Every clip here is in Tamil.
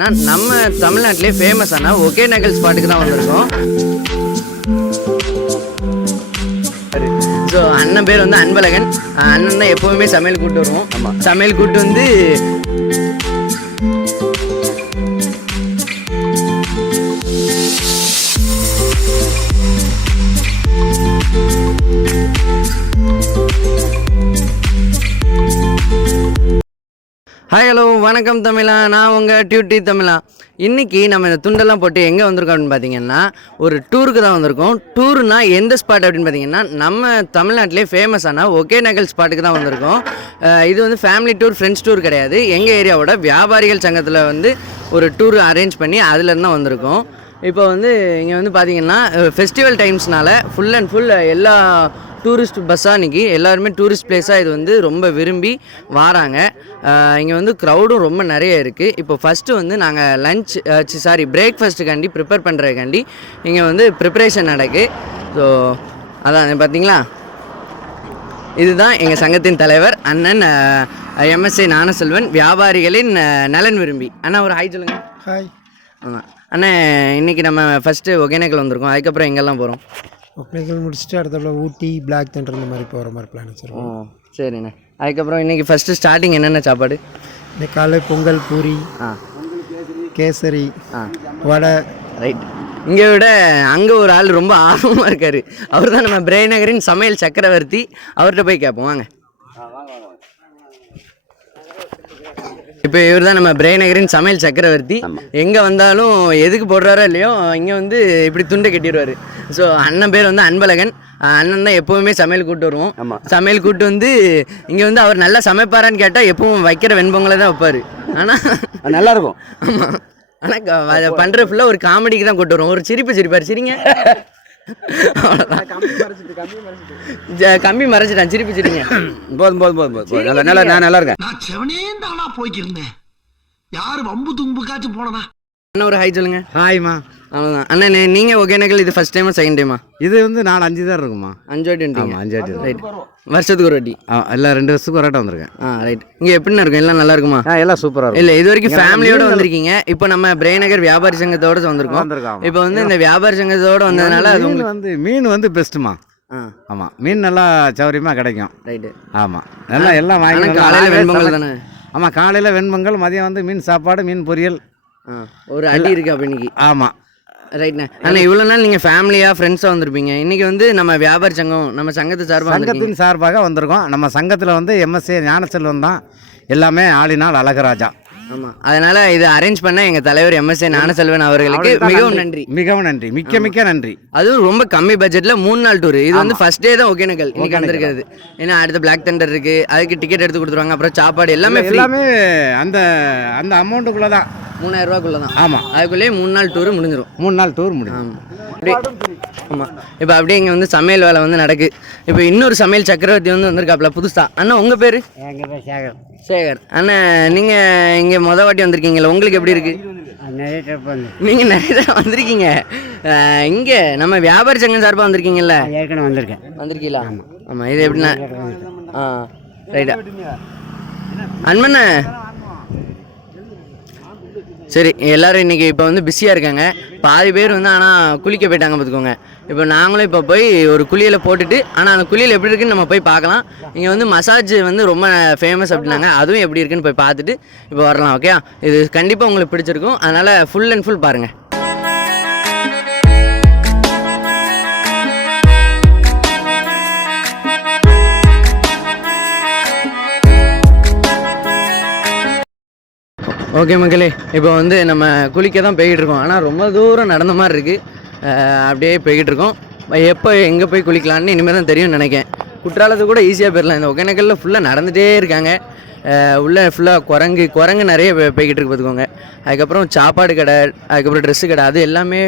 நம்ம தமிழ்நாட்டிலே ஃபேமஸான ஒகேனக்கல் ஸ்பாட்டுக்கு தான் வந்திருக்கோம். ஸோ அண்ணன் பேர் வந்து அன்பழகன். அண்ணன் தான் எப்போவுமே சமையல் கூப்பிட்டு வருவோம். ஆமாம், சமையல் கூப்பிட்டு வந்து ஹாய் ஹலோ வணக்கம் தமிழா, நான் உங்கள் டியூட்டி தமிழா. இன்றைக்கி நம்ம இந்த துண்டெல்லாம் போட்டு எங்கே வந்திருக்கோம் அப்படின்னு பார்த்தீங்கன்னா ஒரு டூருக்கு தான் வந்திருக்கோம். டூருனா எந்த ஸ்பாட் அப்படின்னு பார்த்தீங்கன்னா நம்ம தமிழ்நாட்டிலே ஃபேமஸான ஒகேனக்கல் ஸ்பாட்டுக்கு தான் வந்திருக்கோம். இது வந்து ஃபேமிலி டூர், ஃப்ரெண்ட்ஸ் டூர் கிடையாது. எங்கள் ஏரியாவோட வியாபாரிகள் சங்கத்தில் வந்து ஒரு டூர் அரேஞ்ச் பண்ணி அதுலேருந்து தான் வந்திருக்கோம். இப்போ வந்து இங்கே வந்து பார்த்திங்கன்னா ஃபெஸ்டிவல் டைம்ஸ்னால ஃபுல் அண்ட் ஃபுல் எல்லா டூரிஸ்ட் பஸ்ஸாக இன்றைக்கி எல்லாருமே டூரிஸ்ட் பிளேஸாக இது வந்து ரொம்ப விரும்பி வராங்க. இங்கே வந்து க்ரௌடும் ரொம்ப நிறைய இருக்குது. இப்போ ஃபஸ்ட்டு வந்து நாங்கள் பிரேக்ஃபாஸ்ட்டுக்காண்டி ப்ரிப்பேர் பண்ணுறதுக்காண்டி இங்கே வந்து ப்ரிப்பரேஷன் நடக்கு. ஸோ அதான் பார்த்தீங்களா, இதுதான் எங்கள் சங்கத்தின் தலைவர் அண்ணன் எம்எஸ்ஏ ஞானசெல்வன், வியாபாரிகளின் நலன் விரும்பி. அண்ணா ஒரு ஹாய் சொல்லுங்கள். ஹாய். ஆமாம் அண்ணா, இன்றைக்கி நம்ம ஃபஸ்ட்டு ஒகேனக்கல் வந்திருக்கோம். அதுக்கப்புறம் எங்கெல்லாம் போகிறோம்? ஒகேனக்கல் முடிச்சுட்டு அடுத்தப்பல ஊட்டி, பிளாக் தண்டர் இந்த மாதிரி போகிற மாதிரி பிளான் வச்சுருக்கோம். சரிண்ணே. அதுக்கப்புறம் இன்றைக்கி ஃபஸ்ட்டு ஸ்டார்டிங் என்னென்ன சாப்பாடு? இன்னைக்கு காலை பொங்கல், பூரி, கேசரி, வடை. ரைட். இங்கே விட அங்கே ஒரு ஆள் ரொம்ப ஆர்வமாக இருக்கார். அவர் தான் நம்ம பிரேநகரின் சமையல் சக்கரவர்த்தி. அவர்கிட்ட போய் கேட்போம் வாங்க. இப்போ இவர் தான் நம்ம பிரேநகரின் சமையல் சக்கரவர்த்தி. எங்கே வந்தாலும் எதுக்கு போடுறாரோ இல்லையோ இங்கே வந்து இப்படி துண்டை கட்டிடுவார். ஸோ அண்ணன் பேர் வந்து அன்பழகன். அண்ணன் தான் எப்போவுமே சமையல் கூப்பிட்டு வருவோம். சமையல் கூப்பிட்டு வந்து இங்கே வந்து அவர் நல்லா சமைப்பாரான்னு கேட்டால் எப்பவும் வைக்கிற வெண்பொங்கலை தான் வைப்பார். ஆனால் நல்லாயிருக்கும். ஆமாம், ஆனால் பண்ணுற ஃபுல்லாக ஒரு காமெடிக்கு தான் கூப்பிட்டு வருவோம். ஒரு சிரிப்பார். சரிங்க, கம்பி மறைச்சிட்டான். சிரிங்க. போதும். நல்லா இருக்கேன். நான் செவனேந்தானா போய்க்கிருந்தேன். யாரு வம்பு தும்புக்காச்சும் போனனா? அண்ணா ஒரு ஹாய் சொல்லுங்க. ஹாய்மா. அவ்வளோதான். அண்ணா நீங்கள் ஒகேனக்கல் இது ஃபஸ்ட் டைமா செகண்ட் டைமா? இது வந்து 4-5 தான் இருக்குமா. 5 வாட்டி வந்துட்டீங்க? 5 வாட்டி. ரைட். வருஷத்துக்கு ஒரு வாட்டி? எல்லாம் 2 வருஷத்துக்கு ஒரு வாட்டி வந்திருக்கேன். ரைட். இங்கே எப்படின்னா இருக்கும்? எல்லாம் நல்லா இருக்குமா? எல்லாம் சூப்பராக இருக்கும். இல்லை, இது வரைக்கும் ஃபேமிலியோட வந்திருக்கீங்க. இப்போ நம்ம பிரேநகர் வியாபாரி சங்கத்தோட வந்திருக்கோம். இப்போ வந்து இந்த வியாபாரி சங்கத்தோட வந்ததுனால அது வந்து மீன் வந்து பெஸ்ட்டுமா. ஆமாம், மீன் நல்லா சௌரியமாக கிடைக்கும். ரைட்டு. ஆமாம், நல்லா எல்லாம் வாங்கி காலையில் வெண்பொங்கல் தானே? ஆமாம், காலையில் வெண்பொங்கல், மதியம் வந்து மீன் சாப்பாடு, மீன் பொரியல். ஒரு அடி இருக்குது அப்போ இன்னைக்கு. ஆமாம், ரைட்ண்ணே. ஆனால் இவ்வளோ நாள் நீங்கள் ஃபேமிலியாக ஃப்ரெண்ட்ஸாக வந்திருப்பீங்க. இன்றைக்கி வந்து நம்ம வியாபாரி சங்கம், நம்ம சங்கத்தின் சார்பாக வந்திருக்கோம். நம்ம சங்கத்தில் வந்து எம்எஸ்ஏ ஞானசெல்வன் தான் எல்லாமே ஆளினால் அழகராஜா. ஆமாம், அதனால் இதை அரேஞ்ச் பண்ண எங்கள் தலைவர் எம்எஸ்ஏ ஞானசெல்வன் அவர்களுக்கு மிகவும் நன்றி. மிக்க நன்றி. அதுவும் ரொம்ப கம்மி பட்ஜெட்டில் 3 நாள் டூர். இது வந்து ஃபர்ஸ்ட் டே தான் ஒகேனக்கல் இன்னைக்கு வந்திருக்கிறது. ஏன்னா அடுத்த பிளாக் தண்டர் இருக்குது, அதுக்கு டிக்கெட் எடுத்து கொடுத்துருவாங்க. அப்புறம் சாப்பாடு எல்லாமே அந்த அமௌண்ட்டுக்குள்ளே தான், 3000 ரூபாக்குள்ளே தான். ஆமாம், அதுக்குள்ளேயே 3 நாள் டூர் முடிஞ்சிடும். 3 நாள் டூர் முடியும். ஆமாம். இப்போ அப்படியே இங்கே வந்து சமையல் வேலை வந்து நடக்கு. இப்போ இன்னொரு சமையல் சக்கரவர்த்தி வந்து வந்திருக்காப்புல புதுசா. அண்ணா உங்கள் பேர்? எங்கள் பேர் சேகர். அண்ணா நீங்கள் இங்கே வாட்டி வந்திருக்கீங்களா? உங்களுக்கு எப்படி இருக்குது? நிறைய ட்ரிப் வந்து நீங்கள் நிறைய தடவை வந்திருக்கீங்க. இங்கே நம்ம வியாபாரி சங்கம் சார்பாக வந்திருக்கீங்கல்ல? ஏற்கனவே வந்திருக்கீங்களா? ஆமாம். இது எப்படின்னா ரைட்டா அன்பண்ண. சரி, எல்லோரும் இன்றைக்கி இப்போ வந்து பிஸியாக இருக்காங்க. பாதி பேர் வந்து ஆனால் குளிக்க போயிட்டாங்க பார்த்துக்கோங்க. இப்போ நாங்களும் இப்போ போய் ஒரு குளியலை போட்டுட்டு, ஆனால் அந்த குளியல் எப்படி இருக்குன்னு நம்ம போய் பார்க்கலாம். இங்கே வந்து மசாஜ் வந்து ரொம்ப ஃபேமஸ் அப்படின்னாங்க. அதுவும் எப்படி இருக்குன்னு போய் பார்த்துட்டு இப்போ வரலாம். ஓகே, இது கண்டிப்பாக உங்களுக்கு பிடிச்சிருக்கும். அதனால் ஃபுல் அண்ட் ஃபுல் பாருங்கள். ஓகே மக்களே, இப்போ வந்து நம்ம குளிக்க தான் போய்கிட்டு இருக்கோம். ஆனால் ரொம்ப தூரம் நடந்த மாதிரி இருக்குது. அப்படியே போய்கிட்டு இருக்கோம். எப்போ எங்கே போய் குளிக்கலான்னு இனிமேல் தான் தெரியும்னு நினைக்கிறேன். குற்றாலத்துக்கு கூட ஈஸியாக போயிடலாம். இந்த ஒகேனக்கல்லில் ஃபுல்லாக நடந்துகிட்டே இருக்காங்க. உள்ளே ஃபுல்லாக குரங்கு நிறைய போய்கிட்டு இருக்கு பார்த்துக்கோங்க. அதுக்கப்புறம் சாப்பாடு கடை, அதுக்கப்புறம் ட்ரெஸ்ஸு கடை, அது எல்லாமே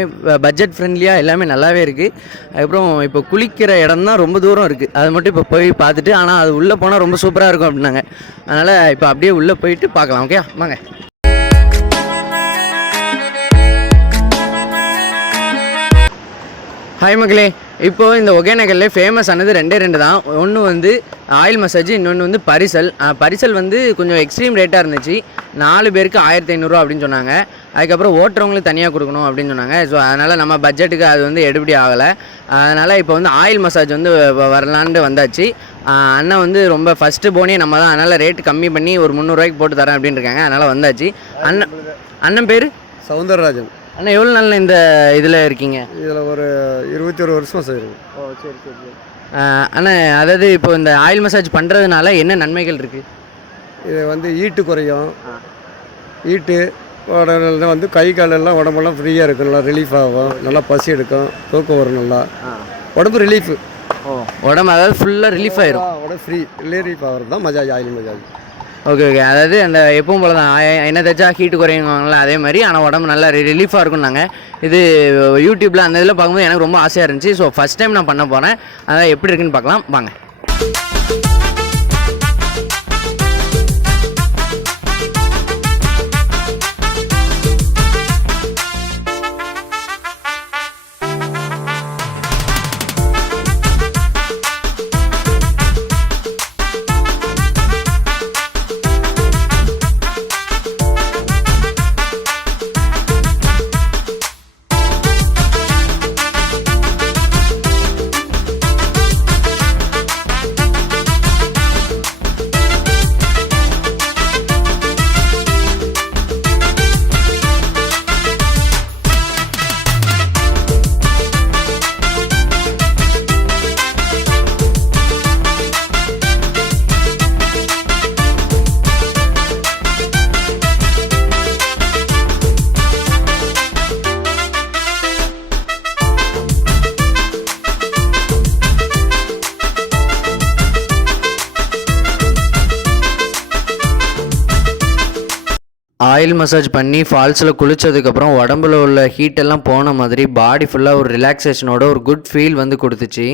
பட்ஜெட் ஃப்ரெண்ட்லியாக எல்லாமே நல்லாவே இருக்குது. அதுக்கப்புறம் இப்போ குளிக்கிற இடம் தான் ரொம்ப தூரம் இருக்குது. அது மட்டும் இப்போ போய் பார்த்துட்டு, ஆனால் அது உள்ளே போனால் ரொம்ப சூப்பராக இருக்கும் அப்படின்னாங்க. அதனால் இப்போ அப்படியே உள்ளே போயிட்டு பார்க்கலாம். ஓகே வாங்க. ஹாய் மக்களே, இப்போது இந்த ஒகேனக்கல்லே ஃபேமஸ் ஆனது 2 தான். ஒன்று வந்து ஆயில் மசாஜ், இன்னொன்று வந்து பரிசல். பரிசல் வந்து கொஞ்சம் எக்ஸ்ட்ரீம் ரேட்டாக இருந்துச்சு. 4 பேருக்கு 1500 ரூபா அப்படின்னு சொன்னாங்க. அதுக்கப்புறம் ஓட்டுறவங்களுக்கு தனியாக கொடுக்கணும் அப்படின்னு சொன்னாங்க. ஸோ அதனால் நம்ம பட்ஜெட்டுக்கு அது வந்து எடுபடி ஆகலை. அதனால் இப்போ வந்து ஆயில் மசாஜ் வந்து வரலான்ட்டு வந்தாச்சு. அண்ணன் வந்து ரொம்ப ஃபஸ்ட்டு போனே நம்ம தான், அதனால் ரேட்டு கம்மி பண்ணி ஒரு 300 ரூபாய்க்கு போட்டு தரேன் அப்படின்னு இருக்காங்க. அதனால் வந்தாச்சு. அண்ணன் பேர் சவுந்தரராஜன். அண்ணா எவ்வளோ நாளில் இந்த இதில் இருக்கீங்க? இதில் ஒரு 21 வருஷமாக செய்கிறேன். ஓ சரி சரி சரி. அண்ணா அதாவது இப்போ இந்த ஆயில் மசாஜ் பண்ணுறதுனால என்ன நன்மைகள் இருக்குது? இது வந்து ஈட்டு குறையும், ஈட்டு உடனே வந்து கை காலெல்லாம் உடம்பெல்லாம் ஃப்ரீயாக இருக்கும், நல்லா ரிலீஃப் ஆகும், நல்லா பசி எடுக்கும், தூக்கம் வரும், நல்லா உடம்பு ரிலீஃபு. உடம்பு அதாவது ஃபுல்லாக ரிலீஃப் ஆயிரும், உடம்பு ஃப்ரீ ரிலீஃப் ஆகிறது தான் massage, oil massage. Okay okay. அதாவது அந்த எப்பவும் போல தான் என்ன தேய்ச்சா ஹீட்டு குறையுவாங்களா அதே மாதிரி, ஆனால் உடம்பு நல்லா ரிலீஃபாக இருக்கும்னாங்க. இது யூடியூப்பில் அந்த இதில் பார்க்கும்போது எனக்கு ரொம்ப ஆசையாக இருந்துச்சு. ஸோ ஃபஸ்ட் டைம் நான் பண்ண போகிறேன், அதான் எப்படி இருக்குன்னு பார்க்கலாம் வாங்க. ஆயில் மசாஜ் பண்ணி ஃபால்ஸில் குளித்ததுக்கப்புறம் உடம்புல உள்ள ஹீட்டெல்லாம் போன மாதிரி பாடி ஃபுல்லாக ஒரு ரிலாக்ஸேஷனோட ஒரு குட் ஃபீல் வந்து கொடுத்துச்சு.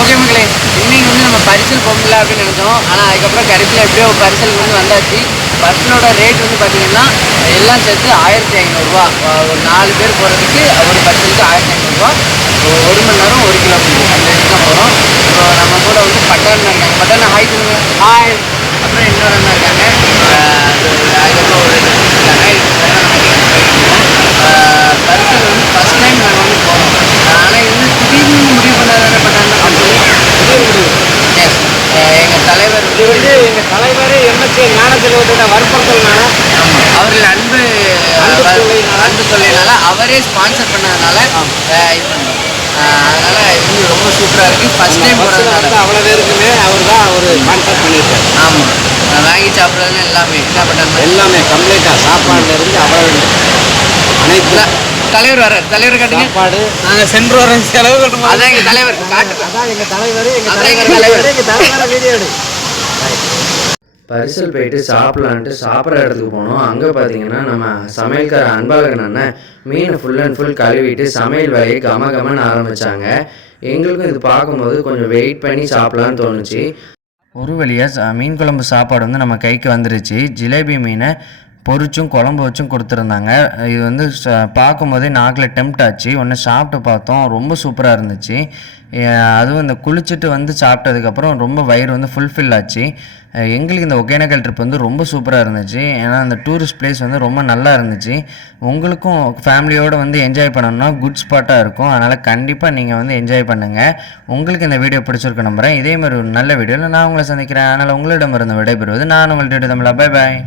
ஓகே மக்களே, இன்றைக்கி வந்து நம்ம பரிசல் போகல அப்படின்னு நினச்சோம். ஆனால் அதுக்கப்புறம் கடைசியில் எப்படியோ பரிசலுக்கு வந்து வந்தாச்சு. பரிசலோட ரேட் வந்து பார்த்திங்கன்னா எல்லாம் சேர்த்து 1500 ரூபா. ஒரு 4 பேர் போகிறதுக்கு ஒரு பரிசலுக்கு 1500 ரூபா. 1 மணி நேரம் 1 கிலோமீட்டர் அந்த இதுக்கு தான் போகிறோம். ஸோ நம்ம கூட வந்து பட்டான் இருக்காங்க. பட்டான் ஹாய் சொல்லுங்கள். ஹாய். அப்புறம் இன்னொரு அண்ணா இருக்காங்க. அதுக்கப்புறம் ஒரு பரிசல் வந்து ஃபஸ்ட் டைம் நாங்கள் வந்து போகிறோம். ஆனால் இது வந்து திடீர்னு முடிவு பண்ணாதானே பட்டான் எஸ் எங்கள் தலைவர் வந்து எங்கள் தலைவர் எம்எஸ்ஏ ஞானசெல்வத்தோட வற்புறுத்தல்னால, அவர்கள் அன்பு சொல்லினால அவரே ஸ்பான்சர் பண்ணதுனால இது பண்ணோம். அதனால் இது வந்து ரொம்ப சூப்பராக இருக்குது. ஃபஸ்ட் டைம் போகிறதுனால அவ்வளோ பேருக்குமே அவர் தான் ஒரு கான்டாக்ட் பண்ணியிருக்காரு. ஆமாம், வாங்கி சாப்பிட்றதுன்னு எல்லாமே என்ன பண்ண எல்லாமே கம்ப்ளீட்டாக சாப்பாடுலேருந்து அவ்வளோ அனைத்து தலைவர் வர தலைவர் காட்டுங்க. சாப்பாடு நாங்கள் சென்று வர செலவு கட்டணும். அதான் எங்கள் தலைவர் காட்டு. அதான் எங்கள் தலைவர். வீடியோ எடு. பரிசல் போயிட்டு சாப்பிட்லான்ட்டு சாப்பிட்ற இடத்துக்கு போனோம். அங்கே பார்த்தீங்கன்னா நம்ம சமையல்கார அன்பாளகன் அண்ணன் மீனை ஃபுல் அண்ட் ஃபுல் கழுவிட்டு சமையல் வேலையை கமன்னு ஆரம்பித்தாங்க. எங்களுக்கும் இது பார்க்கும்போது கொஞ்சம் வெயிட் பண்ணி சாப்பிட்லான்னு தோணுச்சு. ஒரு வழியாக மீன் குழம்பு சாப்பாடு வந்து நம்ம கைக்கு வந்துருச்சு. ஜிலேபி மீனை பொரிச்சும் குழம்பு வச்சும் கொடுத்துருந்தாங்க. இது வந்து பார்க்கும்போதே நாக்கில் டெம்ப்ட் ஆச்சு. ஒன்று சாப்பிட்டு பார்த்தோம், ரொம்ப சூப்பராக இருந்துச்சு. அதுவும் இந்த குளிச்சுட்டு வந்து சாப்பிட்டதுக்கப்புறம் ரொம்ப வயிறு வந்து ஃபுல்ஃபில் ஆச்சு. எங்களுக்கு இந்த ஒகேனக்கல் ட்ரிப் வந்து ரொம்ப சூப்பராக இருந்துச்சு. ஏன்னா அந்த டூரிஸ்ட் பிளேஸ் வந்து ரொம்ப நல்லா இருந்துச்சு. உங்களுக்கும் ஃபேமிலியோடு வந்து என்ஜாய் பண்ணணும்னா குட் ஸ்பாட்டாக இருக்கும். அதனால் கண்டிப்பாக நீங்கள் வந்து என்ஜாய் பண்ணுங்கள். உங்களுக்கு இந்த வீடியோ பிடிச்சிருக்க நம்புகிறேன். இதே மாதிரி ஒரு நல்ல வீடியோவில் நான் உங்களை சந்திக்கிறேன். அதனால் உங்களிடமிருந்து விடைபெறுவது நான் உங்கள்கிட்ட தமிழா. Bye bye.